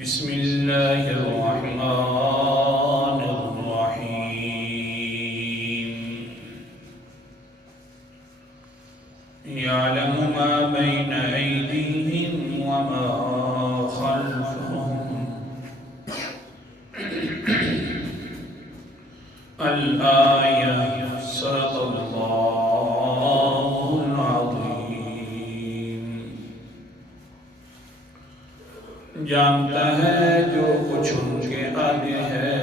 بسم اللہ الرحمن الرحیم یعلم ما بین ایدیہم وما خلفہم الآیہ صدق اللہ العظیم۔ جانتا ہے جو کچھ ان کے آگے ہے،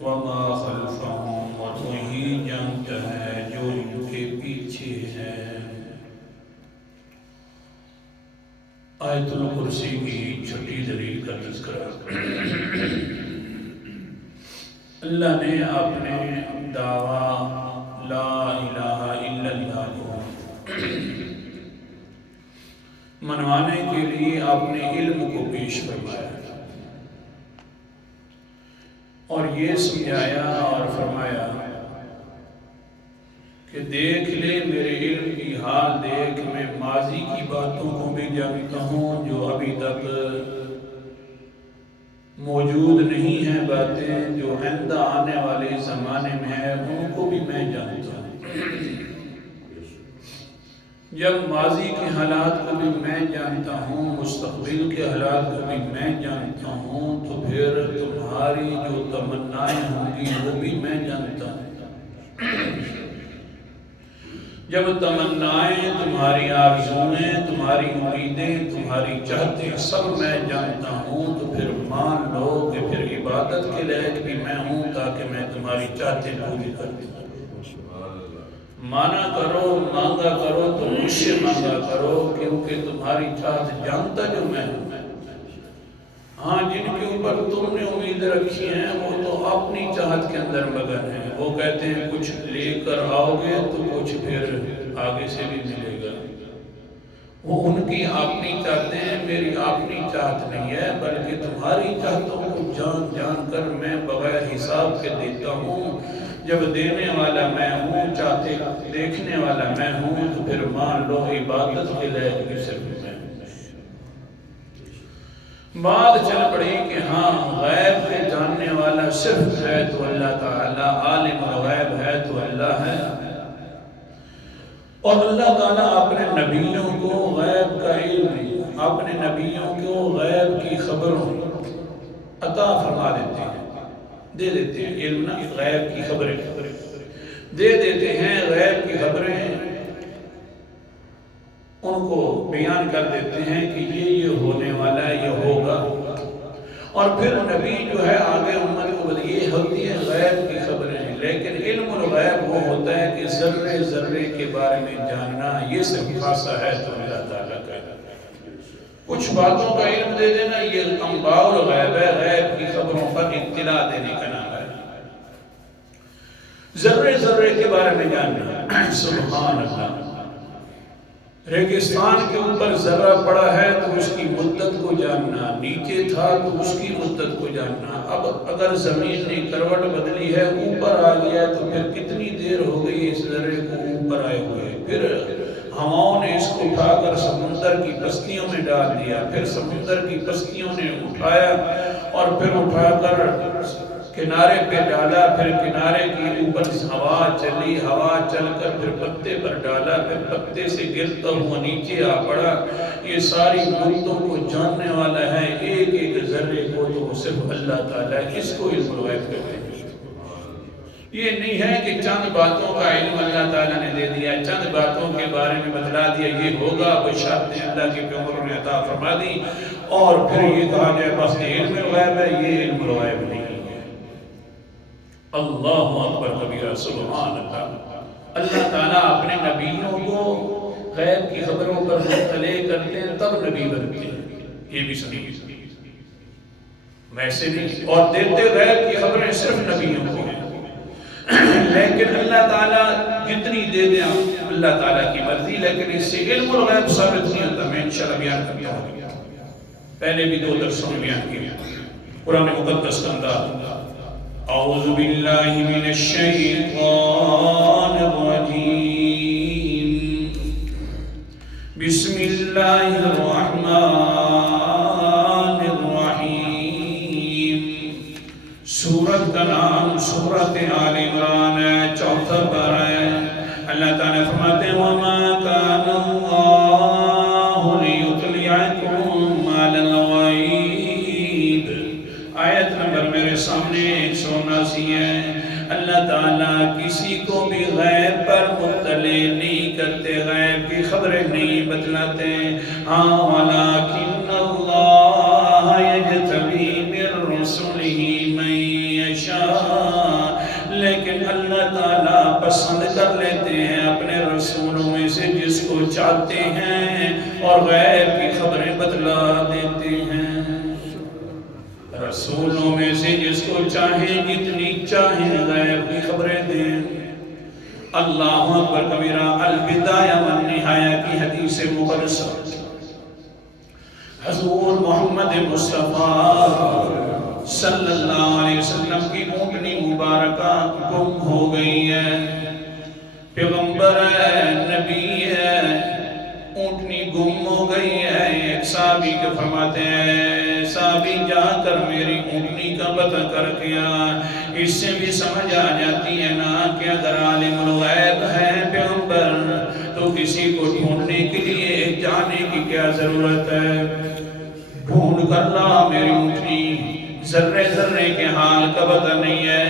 وما خلفہم، اور وہی جانتا ہے جو ان کے پیچھے ہے۔ آیت الکرسی کی چھٹی دلیل کا تذکرہ۔ اللہ نے اپنے دعویٰ لا الہ الا اللہ کو منوانے کے لیے اپنے علم کو پیش فرمایا اور یہ سمجھایا اور فرمایا کہ دیکھ لے میرے علم کی حال دیکھ، میں ماضی کی باتوں کو بھی جانتا ہوں جو ابھی تک موجود نہیں ہیں، باتیں جو آئندہ آنے والے زمانے میں ہیں ان کو بھی میں جانتا ہوں۔ جب ماضی کے حالات کو بھی میں جانتا ہوں، مستقبل کے حالات کو بھی میں جانتا ہوں، تو پھر تمہاری جو تمنائیں ہوں گی وہ بھی میں جانتا ہوں۔ جب تمنائیں، تمہاری آرزویں، تمہاری امیدیں، تمہاری چاہتے سب میں جانتا ہوں، تو پھر مان لو کہ پھر عبادت کے لائق بھی میں ہوں، تاکہ میں تمہاری چاہتے پوری کر دوں۔ مانا کرو، مانگا کرو تو مجھ سے مانگا کرو، کیونکہ تمہاری چاہت جانتا جو میں ہوں۔ ہاں، جن کے اوپر تم نے امید رکھی ہیں وہ تو اپنی چاہت کے اندر مگن ہیں۔ وہ کہتے ہیں کچھ لے کر آؤ گے تو کچھ پھر آگے سے بھی ملے گا۔ وہ ان کی اپنی چاہتے ہیں، میری اپنی چاہت نہیں ہے، بلکہ تمہاری چاہتوں کو جان جان کر میں بغیر حساب کے دیتا ہوں۔ جب دینے والا میں ہوں، چاہتے دیکھنے والا میں ہوں، تو پھر مان لو عبادت کے لائق بھی صرف میں ہوں۔ بات چل پڑی کہ ہاں، غیب کے جاننے والا صرف ہے تو اللہ تعالیٰ، عالم الغیب ہے تو اللہ ہے۔ اور اللہ تعالیٰ اپنے نبیوں کو غیب کا علم، اپنے نبیوں کو غیب کی خبروں عطا فرما دیتے ہیں، دے دیتے ہیں۔ علم نہ، غیب کی خبریں دے دیتے ہیں، غیب کی خبریں ان کو بیان کر دیتے ہیں کہ یہ ہونے والا ہے، یہ ہوگا۔ اور پھر نبی جو ہے آگے امت کو یہ ہوتی ہے غیب کی خبریں، لیکن علم الغیب وہ ہوتا ہے کہ ذرے ذرے کے بارے میں جاننا، یہ صرف خاصہ ہے تو اللہ تعالیٰ کا۔ کچھ باتوں کا علم دے دینا یہ انباء الغیب ہے، غیب کی خبروں پر اطلاع دینے کا نام ہے۔ ذرے ذرے کے بارے میں جاننا، سبحان اللہ۔ ریگستان کے اوپر ذرہ پڑا ہے تو اس کی مدت کو جاننا، نیچے تھا تو اس کی مدت کو جاننا۔ اب اگر زمین نے کروٹ بدلی ہے، اوپر آ گیا تو پھر کتنی دیر ہو گئی اس ذرے کو اوپر آئے ہوئے۔ پھر ہواؤں نے اس کو اٹھا کر سمندر کی پستیوں میں ڈال دیا، پھر سمندر کی پستیوں نے اٹھایا اور پھر اٹھا کر کنارے پہ ڈالا، پھر کنارے کی اوپر ہوا چلی، ہوا چل کر پھر پتے پر ڈالا، پھر پتے سے گرتا ہوا نیچے آ پڑا۔ یہ ساری مدتوں کو جاننے والا ہے، ایک ایک ذرے کو تو صرف اللہ تعالیٰ، اس کو علم الغیب کہتے ہیں۔ یہ نہیں ہے کہ چند باتوں کا علم اللہ تعالیٰ نے دے دیا، چند باتوں کے بارے میں بتلا دیا یہ ہوگا، بشارتیں اللہ کے پیغمبروں نے عطا فرما دی، اور پھر یہ کہا جائے بس علم الغیب ہے، یہ علم الغیب نہیں ہے۔ اللہ اکبر کبیرہ، سبحان اللہ۔ اللہ تعالیٰ اپنے نبیوں کو غیب کی خبروں پر مطلع کرتے ہیں تب نبی بنتے ہیں، یہ بھی سنیے، ویسے نہیں۔ اور دیتے غیب کی خبریں صرف نبیوں کو ہیں، لیکن اللہ تعالیٰ جتنی دے دیں اللہ تعالیٰ کی مرضی، لیکن اس سے علم الغیب ثابت نہیں ہوتا۔ میں انشاءاللہ بیان کرتا ہوں، پہلے بھی 2 درسوں میں بیان کیا قرآن مقدس کا انداز۔ اعوذ باللہ من الشیطان الرجیم، بسم اللہ الرحمن الرحیم۔ سورۃ آل عمران چوتھا پارہ ہے۔ اللہ تعالیٰ فرماتے ہیں وَمَا كَانَ اللَّهُ لِيُطْلِعَكُمْ عَلَى الْغَيْبِ، آیت نمبر میرے سامنے 179 ہے۔ اللہ تعالیٰ کسی کو بھی غیب پر مطلع نہیں کرتے، غیب کی خبریں نہیں بتلاتے۔ ہاں وَلَٰكِنَّ اللَّهَ يَجْتَبِي مِن رُّسُلِهِ مَن يَشَاءُ، لیکن اللہ تعالیٰ پسند کر لیتے ہیں اپنے رسولوں میں سے جس کو چاہتے ہیں اور غیب کی خبریں بتلا دیتے ہیں۔ رسولوں میں سے جس کو چاہیں جتنی چاہیں غیب کی خبریں دیں۔ اللہ اکبر کبیرہ۔ البدایہ والنہایہ کی حدیث مقدسہ، حضور محمد مصطفیٰ صلی اللہ علیہ وسلم کی اونٹنی مبارکہ گم ہو گئی ہے۔ پیغمبر ہے، نبی ہے، اونٹنی گم ہو گئی ہے۔ ایک صحابی کے فرماتے ہیں صحابی جا کر میری اونٹنی کا پتہ کر کیا۔ اس سے بھی سمجھ آ جاتی ہے نا کہ اگر عالم الغیب ہے پیغمبر تو کسی کو ڈھونڈنے کے لیے جانے کی کیا ضرورت ہے؟ ڈھونڈ کر لا میری اونٹنی، ذرے ذرے کے حال کا پتہ نہیں ہے۔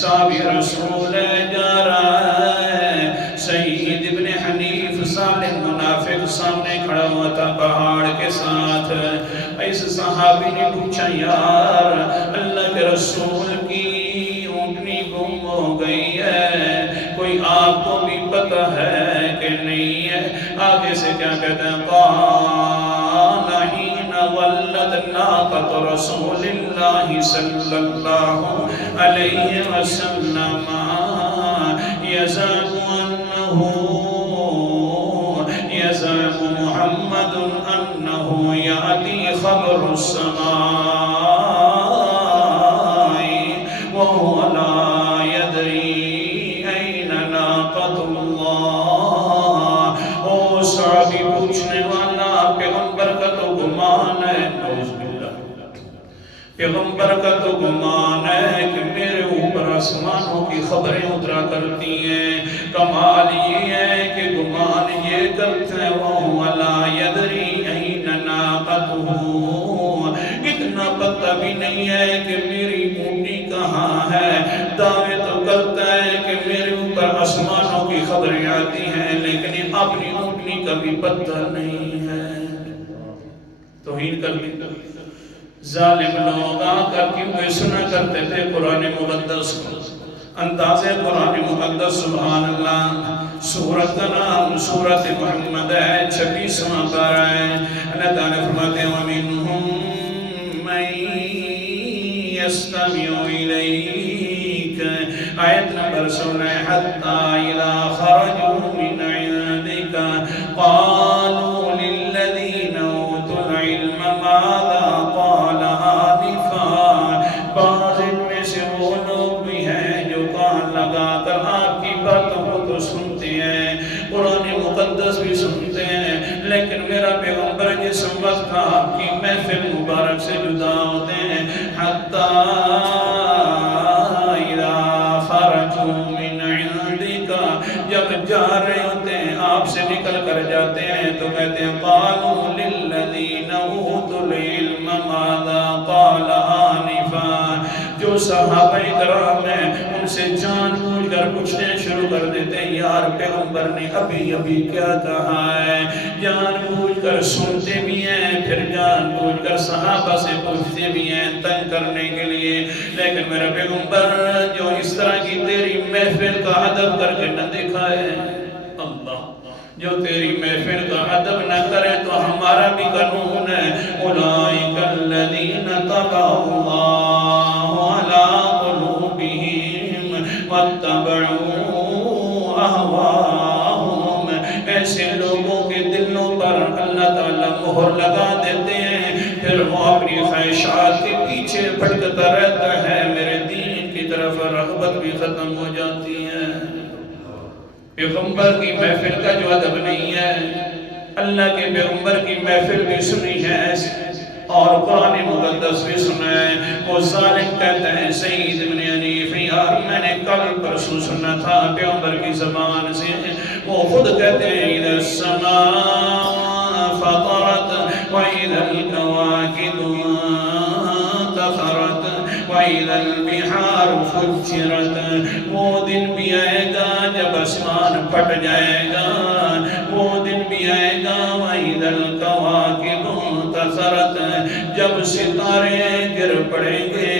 صحابی رسول جا رہا ہے، سعید ابن حنیف ظالم منافق سامنے کھڑا ہوا تھا پہاڑ کے ساتھ۔ اس صحابی نے پوچھا یار اللہ کے رسول کی اونٹنی گم ہو گئی ہے، کوئی آپ کو بھی پتہ ہے کہ نہیں ہے؟ آگے سے کیا کہتے ہیں قال حین ولت ناقۃ رسول اللہ صلی اللہ علیہ وسلم يزعم محمد أنه يأتي خبر السماء وهو لا يدري أين ناقة الله۔ او صحابی پوچھنے والا پیغمبر کا تو گمان ہے، نعوذ باللہ، پیغمبر کا تو گمان ہے کہ میرے اوپر آسمانوں کی خبریں اترا کرتی ہیں۔ کمال یہ ہے کہ گمان یہ کرتے ہیں وَهُوَ لَا يَدْرِي أَيْنَ نَاقَتُهُ، اتنا پتہ بھی نہیں ہے کہ میری اونٹنی کہاں ہے۔ دعوے تو کرتا ہے کہ میرے اوپر آسمانوں کی خبریں آتی ہیں لیکن اپنی اونٹنی کا بھی پتہ نہیں ہے۔ توہین کر لی ظالم لوگ آ کر کیونکہ سنا کرتے تھے قرآن مقدس کو، انداز قرآن مقدس سبحان اللہ۔ سورت کا نام سورت محمد ہے، 26واں پارہ ہے۔ اللہ تعالیٰ فرماتے ہیں وَمِنْهُمْ مَنْ يَسْتَمِعُ إِلَيْكَ، آیت نمبر 16 حَتَّى إِذَا خَرَجُوا مِنْ عِنْدِكَ قَالُوا لِلَّذِينَ أُوتُوا الْعِلْمَ مَاذَا قَالَ آنِفًا، بعض ان میں سے وہ لوگ بھی ہیں جو کان لگا کر آپ کی باتوں کو تو سنتے ہیں، قرآن مقدس بھی سنتے ہیں، لیکن میرا پیغمبر جس وقت آپ کی محفل مبارک سے جدا ہوتے ہیں حَتَّى إِذَا خَرَجُوا مِنْ عِنْدِكَ، جب جا رہے ہوتے ہیں آپ سے نکل کر جاتے ہیں تو کہتے ہیں قَالُوا لِلَّذِينَ أُوتُوا الْعِلْمَ مَاذَا قَالَ آنِفًا، جو صحابہ کرام ہیں ان سے جان بوجھ کر پوچھنے شروع کر دیتے ہیں یار پیغمبر نے ابھی ابھی کیا کہا ہے، جان بوجھ کر سنتے بھی ہیں پھر جان بوجھ کر صحابہ سے پوچھتے بھی ہیں تنگ کرنے کے لیے، لیکن میرا پیغمبر جو اس طرح کی تیری محفل کا ادب کر کے نہ دکھائے، اللہ جو تیری محفل کا ادب نہ کرے تو ہمارا بھی قانون ہے اولئک الذین طبع اللہ علی قلوبہم واتبعوا اہواءہم، ایسے لوگوں کے دلوں پر اللہ تعالیٰ مہر لگا دیتے ہیں، پھر وہ اپنی خواہشات کے پیچھے بھٹکتا رہتا ہے، میرے دین کی طرف رغبت بھی ختم ہو جاتی ہے۔ پیغمبر کی محفل کا جو ادب نہیں ہے، اللہ کے پیغمبر کی محفل بھی سنی ہے اور قرآن مقدس بھی سنا ہے۔ وہ ظالم کہتا ہے سعید ابن حنیف یار میں نے کل پرسوں سننا تھا پیغمبر کی زبان سے، وہ خود کہتے ہیں اِذَا السَّمَاءُ فَطَرَتْ وَإِذَا الْكَوَاكِبُ انتَثَرَتْ وَإِذَا الْبِحَارُ فُجِّرَتْ، وہ دن بھی آئے گا جب آسمان پھٹ جائے گا، وہ دن بھی آئے گا وَإِذَا الْكَوَاكِبُ انتَثَرَتْ، جب ستارے گر پڑیں گے،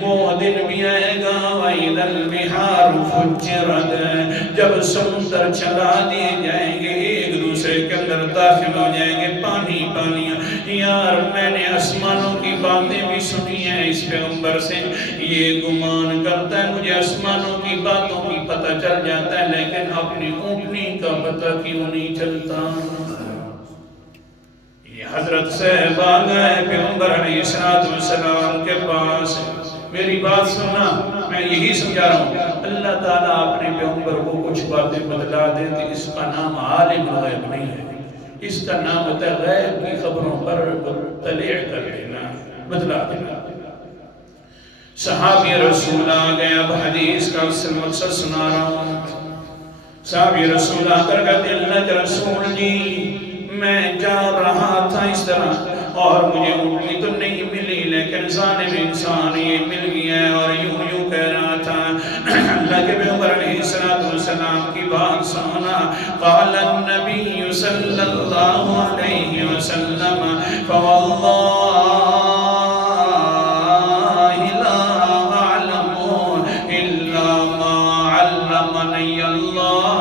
وہ دن بھی آئے گا وَإِذَا الْبِحَارُ فُجِّرَتْ، جب سمندر چلا دیے جائیں گے، ایک دوسرے کے اندر داخل ہو جائیں گے، پانی پانی۔ یار میں نے آسمانوں کی باتیں بھی سنی ہیں اس پیغمبر سے، یہ گمان کرتا ہے مجھے آسمانوں کی باتوں کی پتہ چل جاتا ہے، لیکن اپنی اونٹنی کا پتہ کیوں نہیں چلتا؟ یہ حضرت صاحب آ گئے پیغمبر علیہ السلام کے پاس، میری بات سننا، میں یہی سمجھا رہا ہوں، اللہ تعالیٰ اپنے پیغمبر کو کچھ باتیں بدلا دیتے، اس کا نام عالم الغیب نہیں ہے، اس کا نام ہوتا ہے غیب کی خبروں پر مطلع کر دینا، بدلا دینا۔ صحابی رسول آ گئے، اب حدیث کا اصل مقصد سنا رہا ہوں۔ صحابی رسول آ کر کہتے ہیں اللہ کے رسول جی میں جا رہا تھا اس طرح اور مجھے اونٹنی تو نہیں ملی، لیکن ظالم انسان یہ مل گیا ہے، اور یوں کہہ رہا تھا۔ اللہ کے پیغمبر علیہ السلام کی بات سنا، قال النبی صلی اللہ علیہ وسلم فواللہ لا اعلم الا ما علمنی اللہ۔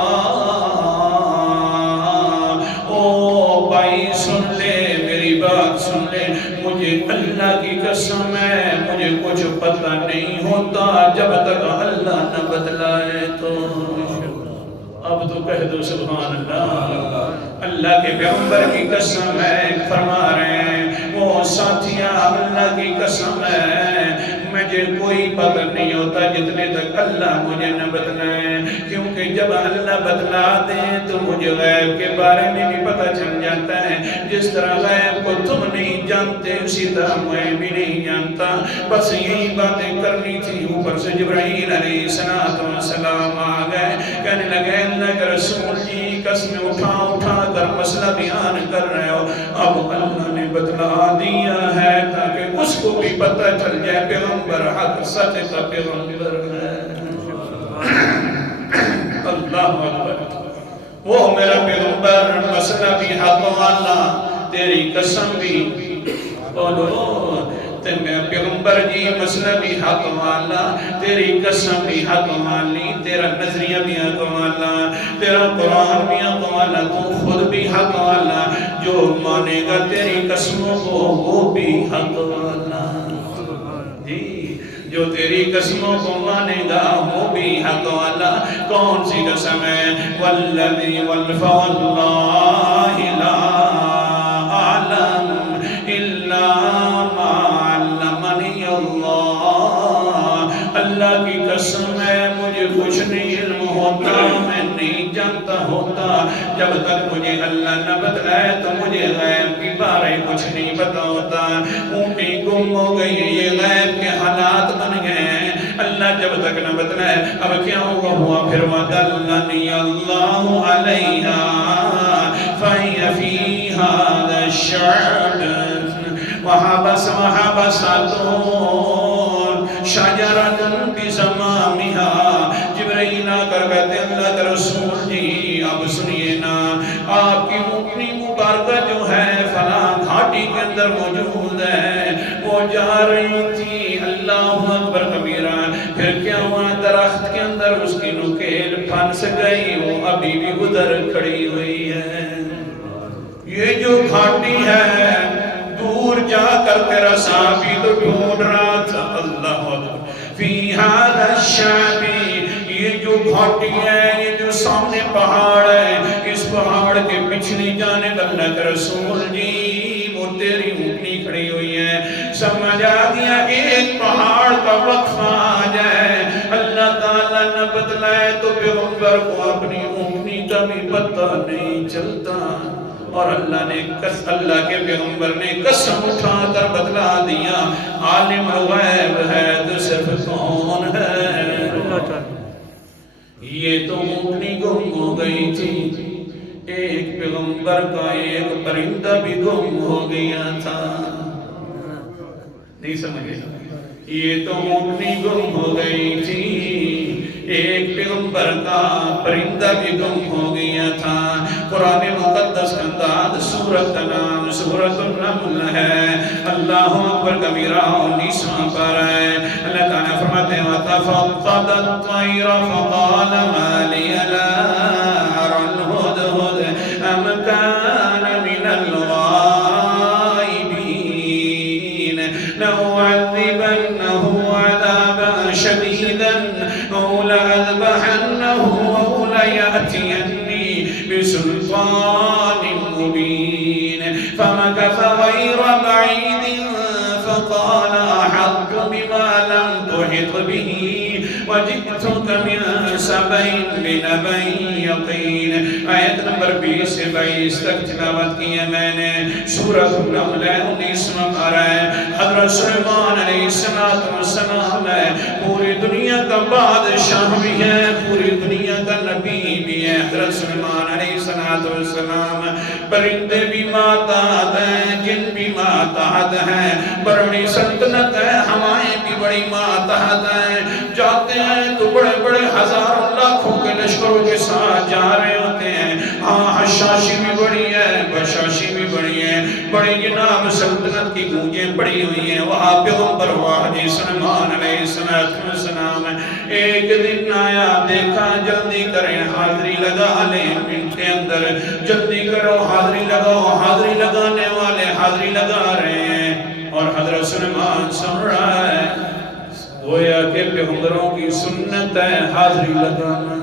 او بھائی سن لے، میری بات سن لے، مجھے اللہ کی قسم ہے مجھے کچھ پتہ نہیں ہوتا جب تک اللہ نہ بدلائے تو۔ اب تو کہہ دو سبحان اللہ۔ اللہ کے پیغمبر کی قسم ہے، فرما رہے ہیں وہ ساتھیاں اللہ کی قسم ہے مجھے کوئی پتہ نہیں ہوتا جتنے تک اللہ مجھے نہ بدلائے، کیونکہ جب اللہ بدلا دیں تو مجھے غیب کے بارے میں بھی پتہ چل جاتا ہے، جس طرح غیب کو تم نہیں جانتے اسی طرح میں بھی نہیں جانتا۔ بس یہی باتیں کرنی تھی، اوپر سے جبرائیل علیہ السلام آ گئے، کہنے لگے اللہ کے رسول جی قسمیں اٹھا کر مسئلہ بیان کر رہے ہو، اب اللہ نے بتلا دیا ہے تاکہ اس کو بھی پتہ چل جائے پیغمبر حق سچ کا پیغمبر ہے۔ اللہ اکبر، وہ میرا پیغمبر مسئلہ بھی حق والا، تیری قسم بھی بولو، میرا پیغمبر جی مسئلہ بھی حق والا، تیری قسم بھی حق والی، تیرا نظریہ بھی حق والا، تیرا قرآن بھی حق والا، تو خود بھی حق والا، جو مانے گا تیری قسموں کو وہ بھی حق والا، جی جو تیری قسموں کو مانے گا وہ بھی حق والا۔ کون سی قسم ہے؟ والذی واللہ لا اعلم الا ما علمنی اللہ، اللہ کی قسم ہے مجھے کچھ نہیں علم ہوتا، میں نہیں جانتا ہوتا، جب تک مجھے اللہ نہ بدلائے تو مجھے غیب کی بارے کچھ نہیں پتا ہوتا۔ اونٹی گم ہو گئی، یہ غیب کے حالات بن گئے ہیں، اللہ جب تک نہ بدلائے۔ اب کیا ہوا پھر؟ وَدَلَّنِيَ اللَّهُ عَلَيْهَا فَهِيَ فِي هَذَا الشَّعْبِ وَحَبَسَتُونَ شَجَرَةٌ بِزَمَامِهَا۔ جبرائیل آ کر کہتے ہیں اللہ کے رسول جی اب سنیے نا، آپ کی اونٹنی مبارکہ جو ہے فلاں گھاٹی کے اندر موجود ہے، وہ جا رہی تھی، اللہ اکبر کبیرہ، پھر کیا ہوا؟ درخت کے اندر اس کی نکیل پھنس گئی، وہ ابھی بھی ادھر کھڑی ہوئی ہے۔ یہ جو گھاٹی ہے دور جا کر تیرا صحابی تو ڈھونڈ رہا تھا، اللہ اکبر، فی ھذا الشعب، یہ جو گھاٹی ہے، یہ جو سامنے پہاڑ ہے، اس پہاڑ کے پچھلی جانب اللہ کے رسول جی وہ تیری اونٹنی کھڑی ہوئی ہے۔ سمجھ آ گیا ایک پہاڑ کا وقفہ آ جائے، اللہ تعالیٰ نہ بدلائے تو پیغمبر کو اپنی اونٹنی کا بھی پتہ نہیں چلتا، اور اللہ کے پیغمبر نے قسم اٹھا کر بدلا دیا۔ عالم الغیب ہے تو صرف کون ہے؟ یہ تو اونٹنی گم ہو گئی تھی، ایک پیغمبر کا ایک پرندہ بھی گم ہو گیا تھا. نہیں سمجھے؟ یہ تو اونٹنی گم ہو گئی تھی، ایک پیغمبر کا پرندہ بھی گم ہو گیا تھا. قرآن مقدس کا انداز سورت کا نام سورت النمل ہے. اللہ اکبر کبیرہ 19واں پارہ ہے. اللہ تعالیٰ فرماتے ہیں وَتَفَقَّدَ الطَّيْرَ فَقَالَ مَا لِيَ لَا أَرَى الْهُدْهُدَ أَمْ كَانَ مِنَ الْغَائِبِينَ لَأُعَذِّبَنَّهُ عَذَابًا شَدِيدًا أَوْ لَأَذْبَحَنَّهُ أَوْ لَيَأْتِيَنِّي بِسُلْطَانٍ مُّبِينٍ فَمَكَثَ غَيْرَ بَعِيدٍ فَقَالَ أَحَطتُ بِمَا لَمْ تُحِطْ بِهِ وَجِئْتُكَ مِنْ سَبَإٍ بِنَبَإٍ يَقِينٍ. آیت نمبر 20 سے 22 تک تلاوت کی ہے میں نے. سورۃ النمل 19واں پارہ ہے. حضرت سلیمان علیہ السلام ہے، پوری دنیا کا بادشاہ بھی ہے، پوری دنیا کا نبی بھی ہے. حضرت سلیمان علیہ السلام پرندے بھی ماتحت ہیں، جن بھی ماتحت ہیں، بڑی سلطنت ہے، ہوائیں بھی بڑی ماتحت ہیں. جاتے ہیں تو بڑے بڑے ہزاروں لاکھوں کے لشکروں کے ساتھ جا رہے ہوتے ہیں. ہاں حشاشی بھی بڑی ہے، بشاشی بھی بڑی ہے، بڑی جناب سلطنت کی گونجیں پڑی ہوئی ہیں. وہاں پیغمبر واحد سلیمان علیہ السلام ایک دن آیا، دیکھا جلدی کریں حاضری لگا لیں منٹ کے اندر، جلدی کرو حاضری لگاؤ. حاضری لگانے والے حاضری لگا رہے ہیں اور حضرت سلیمان سن رہا ہے. گویا کہ پیغمبروں کی سنت ہے حاضری لگانا،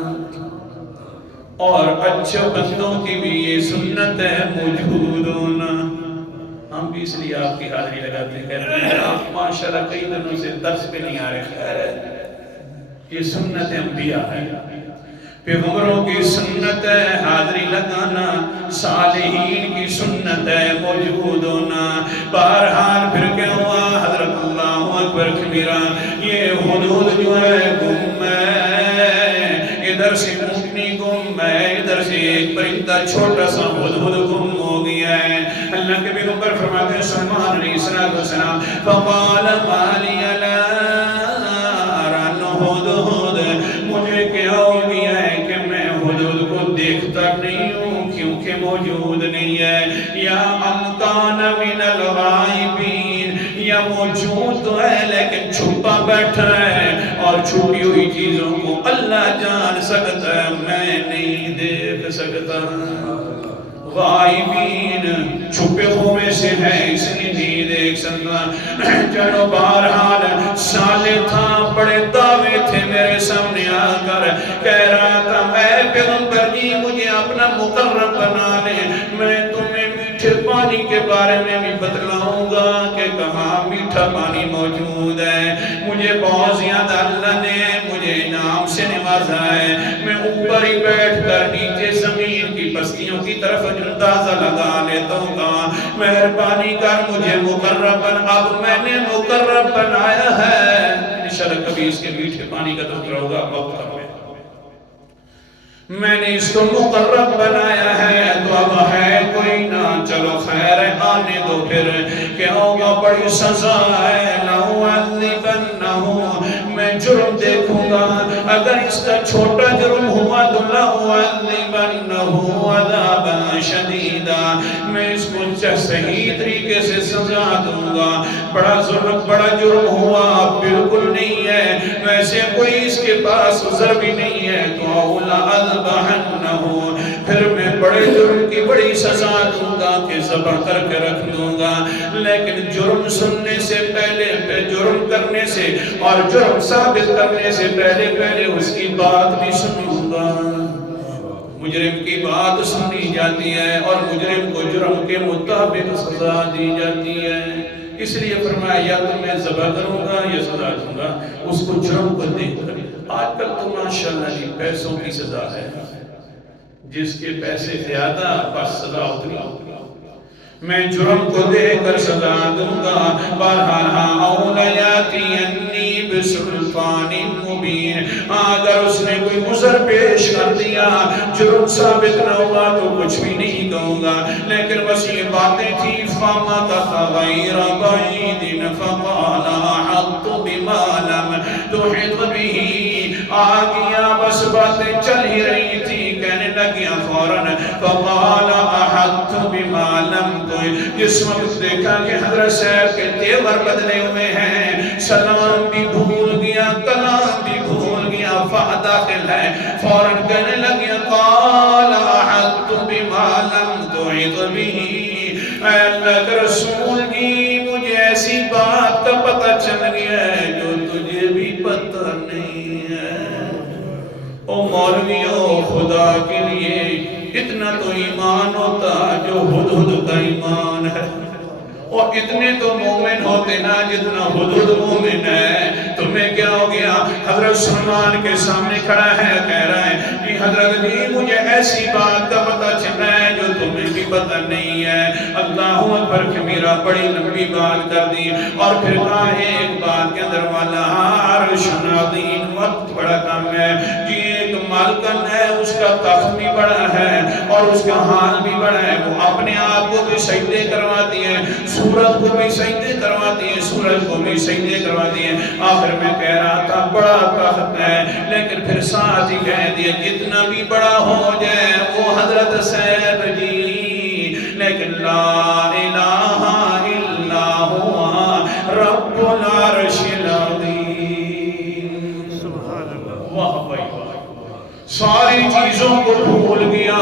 اور اچھے بندوں کی بھی یہ سنت ہے موجود ہونا. ہم بھی اس لیے آپ کی حاضری لگاتے ہیں، کہتے ہیں آپ ماشاءاللہ کئی دنوں سے درس پہ نہیں آ رہے. خیر ہے، یہ سنت انبیاء ہے، پیغمبروں کی سنت ہے حاضری لگانا، صالحین کی سنت ہے موجود ہونا. بہرحال پھر کیا ہوا؟ حضرت اللہ اکبر کبیرہ، یہ ہدہد جو ہے گم ہے، ادھر سے اونٹنی گم ہے، ادھر سے ایک پرندہ چھوٹا سا ہدہد گم ہو گیا ہے. اللہ کے پیغمبر فرماتے ہیں سلیمان علیہ السلام فقال ما لی لا ارى الهدهد، مجھے کیا ہو گیا ہے کہ میں ہدہد کو دیکھتا نہیں ہوں کیونکہ موجود نہیں ہے. یا امکان من الغائبین، یا موجود تو ہے لیکن چھپا بیٹھا ہے، اور چھپی ہوئی چیزوں کو اللہ جان سکتا ہے، میں نہیں دیکھ سکتا. غائبین چھپے ہوئے سے ہے اس لیے نہیں دیکھ سکتا. چلو بہرحال سالے تھا، بڑے دعوے تھے میرے سامنے آ کر، کہہ رہا تھا اے پیغمبر جی مجھے اپنا مقرب بنا لے، میں تمہیں میٹھے پانی کے بارے میں بھی بتلاؤں گا کہ کہاں میٹھا پانی موجود ہے. مجھے بہت زیادہ اللہ نے مجھے انعام سے نوازا ہے، میں اوپر ہی بیٹھ کر نیچے زمین کی بستیوں کی طرف اندازہ لگا لیتا ہوں. مہربانی کر مجھے مقرب بن. اب میں نے مقرب بنایا ہے، انشاءاللہ کبھی اس کے میٹھے پانی کا تذکرہ ہوگا وقت کم ہے. میں نے اس کو مقرب بنایا ہے تو اب ہے کوئی نہ، چلو خیر ہے آنے دو. پھر کیا ہوگا؟ بڑی سزا ہے. لَأُعَذِّبَنَّهُ، میں جرم دیکھوں گا، اگر اس کا چھوٹا جرم ہوا تو لَأُعَذِّبَنَّهُ عَذَابًا شَدِيدًا، میں اس کو صحیح طریقے سے سزا دوں گا. بڑا جرم ہوا بالکل نہیں ہے، ویسے کوئی اس کے پاس عذر بھی نہیں ہے تو لَأَذْبَحَنَّهُ، پھر میں بڑے جرم کی بڑی سزا دوں گا کہ ذبح کر کے رکھ دوں گا. لیکن جرم سننے سے پہلے، جرم کرنے سے اور جرم ثابت کرنے سے پہلے اس کی بات بھی سنوں گا. مجرم کی بات سنی جاتی ہے اور مجرم کو جرم کے مطابق سزا دی جاتی ہے. اس لیے فرمایا یا تو میں ذبح کروں گا یا سزا دوں گا اس کو جرم کو دیکھ کر. آج کل تو ماشاءاللہ جی پیسوں کی سزا ہے، جس کے پیسے زیادہ بس سزا اتنی. میں جرم کو دے کر سزا دوں گا بارہا اولیاتی انی بسلطان مبین اگر اس نے کوئی عذر پیش کر دیا جرم ثابت نہ ہوا تو کچھ بھی نہیں کہوں گا لیکن بس یہ باتیں تھی فَمَكَثَ غَيْرَ بَعِيدٍ فَقَالَ أَحَطتُ بِمَا لَمْ تُحِطْ بِهِ آگیا بس باتیں چل ہی رہی تھی کہنے لگیا فوراً فَقَالَ أَحَطتُ بِمَا لَمْ تُحِطْ جس وقت دیکھا کہ حضرت صاحب کے تیور بدلے ہوئے ہیں سلام بھی بھول گیا کلام بھی بھول گیا داخل ہے فوراً کہنے لگیا قَالَ أَحَطتُ بِمَا لَمْ تُحِطْ بِهِ اے اللہ کے رسول کی مجھے ایسی بات کا پتہ چل گیا ہے جو تجھے بھی پتہ نہیں ہے او مولویوں خدا کے لیے اتنا تو ایمان ہوتا جو ہدہد کا ایمان ہے اور اتنے تو مومن ہوتے نا جتنا ہدہد مومن ہے تمہیں کیا ہو گیا حضرت سلمان کے سامنے کھڑا ہے کہہ رہا ہے کہ حضرت جی مجھے ایسی بات کا پتہ چلا ہے جو تمہیں بھی پتہ نہیں ہے اللہ اکبر کہ میرا بڑی لمبی بات کر دی اور پھر کہا ایک بات کے اندر والا عرش عظیم وقت بڑا کم ہے کہ ایک مالکن ہے اس کا تخت بھی بڑا ہے اور اس کا حال بھی بڑا ہے وہ اپنے آپ کو بھی سجدے کرواتی ہے سورج کو بھی سجدے کرواتی ہے سورج کو بھی سجدے کرواتی ہے آخر میں کہہ رہا تھا بڑا تخت ہے لیکن پھر ساتھ ہی کہہ دیا جتنا بھی بڑا ہو جائے وہ حضرت صاحب جی لیکن لا الہ الا ہوا رب العرش العظیم واہ بھائی ساری چیزوں کو بھول گیا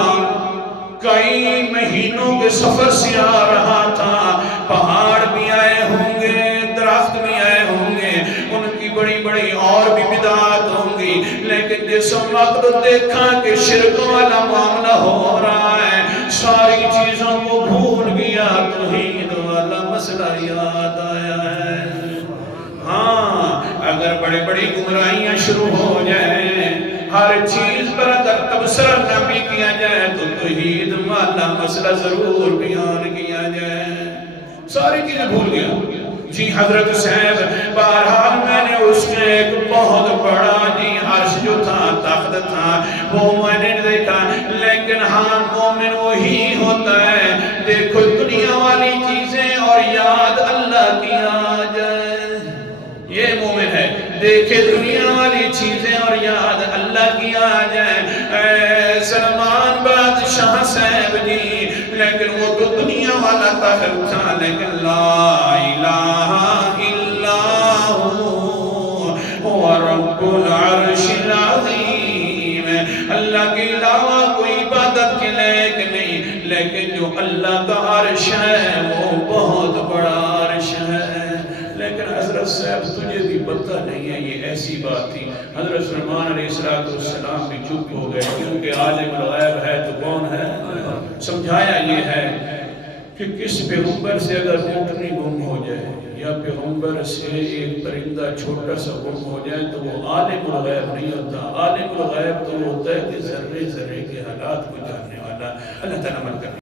کئی مہینوں کے سفر سے آ رہا تھا پہاڑ بھی آئے ہوں گے درخت بھی آئے ہوں گے ان کی بڑی بڑی اور بھی بدعات ہوں گی لیکن جس وقت دیکھا کہ شرک والا معاملہ ہو رہا ہے ساری چیزوں کو بھول گیا توحید والا مسئلہ یاد آیا ہے ہاں اگر بڑی بڑی گمراہیاں شروع ہو جائیں ہر چیز پر اگر تبصرہ نہ بھی کیا جائے تو توحید والا مسئلہ ضرور بیان کیا جائے ساری چیزیں بھول گیا جی حضرت صاحب بہرحال میں نے اس کے ایک بہت بڑا جی عرش جو تھا تخت تھا وہ میں نے دیکھا لیکن ہاں مومن وہی ہوتا ہے دیکھو دنیا والی چیزیں اور یاد اللہ کی آ جائے یہ مومن ہے دیکھے دنیا والی چیزیں اور یاد اللہ کی آ جائے اے سلمان بادشاہ صاحب جی لیکن وہ تو دنیا والا تخت تھا لیکن لا الہ الا ہوا رب العرش العظیم اللہ کے علاوہ کوئی عبادت کے لائق نہیں لیکن جو اللہ کا عرش ہے وہ بہت بڑا عرش ہے لیکن حضرت صاحب تجھے بھی پتہ نہیں ہے یہ ایسی بات تھی حضرت سلمان علیہ السلام بھی چپ ہو گئے کیونکہ عالم الغیب ہے تو کون ہے سمجھایا یہ ہے کہ کس پیغمبر سے اگر اونٹنی گم ہو جائے یا پیغمبر سے ایک پرندہ چھوٹا سا گم ہو جائے تو وہ عالم الغیب نہیں ہوتا عالم الغیب تو ہوتا ہے کہ ذرے ذرے کے حالات کو جاننے والا اللہ تعالیٰ عمل کرنے